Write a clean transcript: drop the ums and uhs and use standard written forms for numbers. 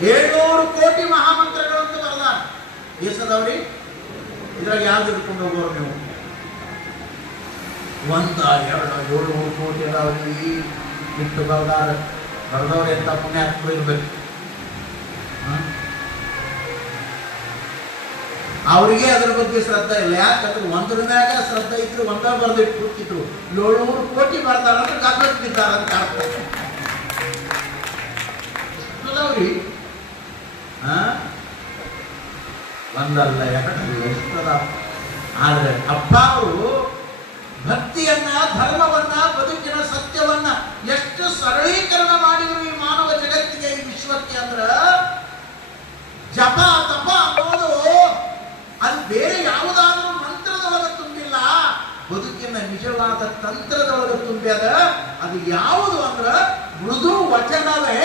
700 ಕೋಟಿ ಮಹಾಮಂತ್ರಗಳು ಅಂತ ಬರಲ್ಲ ದೇಶದವ್ರಿ. ಇದ್ರಾಗ ಯಾವ್ದು ಹಿಡ್ಕೊಂಡು ಹೋಗೋರು ನೀವು? 1 2 700 ಕೋಟಿ ಅದಾವ್ರಿ ಬಿಟ್ಟು ಬರ್ದಾರ. ಬರೆದವ್ರು ಎಂತ ಪುಣ್ಯಾತ್ಮ ಇರ್ಬೇಕು. ಅವರಿಗೆ ಅದ್ರ ಬಗ್ಗೆ ಶ್ರದ್ಧೆ ಇಲ್ಲ. ಯಾಕಂದ್ರೆ ಒಂದ್ರ ಮ್ಯಾಗ ಶ್ರದ್ಧೆ ಇದ್ರು ಒಂದ ಬರ್ದಿಟ್ಟು ಕೂತಿದ್ರು. 700 ಕೋಟಿ ಬರ್ತಾರ ಅಂದ್ರೆ ಗದ್ದಕ್ಕೆ ಬಿದ್ದಾರ ಅಂತ ಕಾಡ್ತಾರೆ. ಒಂದಲ್ಲ ಎರಡಲ್ಲ ಎಷ್ಟದ. ಆದ್ರೆ ಅಪ್ಪ ಅವರು ಭಕ್ತಿಯನ್ನ, ಧರ್ಮವನ್ನ, ಬದುಕಿನ ಸತ್ಯವನ್ನ ಎಷ್ಟು ಸರಳೀಕರಣ ಮಾಡಿದ್ರು ಈ ಮಾನವ ಜಗತ್ತಿಗೆ, ಈ ವಿಶ್ವಕ್ಕೆ. ಅಂದ್ರ ಜಪ ತಪ ಅನ್ನೋದು ಅದು ಬೇರೆ ಯಾವುದಾದ್ರೂ ಮಂತ್ರದೊಳಗೆ ತುಂಬಿಲ್ಲ, ಬದುಕಿನ ನಿಜವಾದ ತಂತ್ರದೊಳಗೆ ತುಂಬ್ಯದ. ಅದು ಯಾವುದು ಅಂದ್ರ ಮೃದು ವಚನವೇ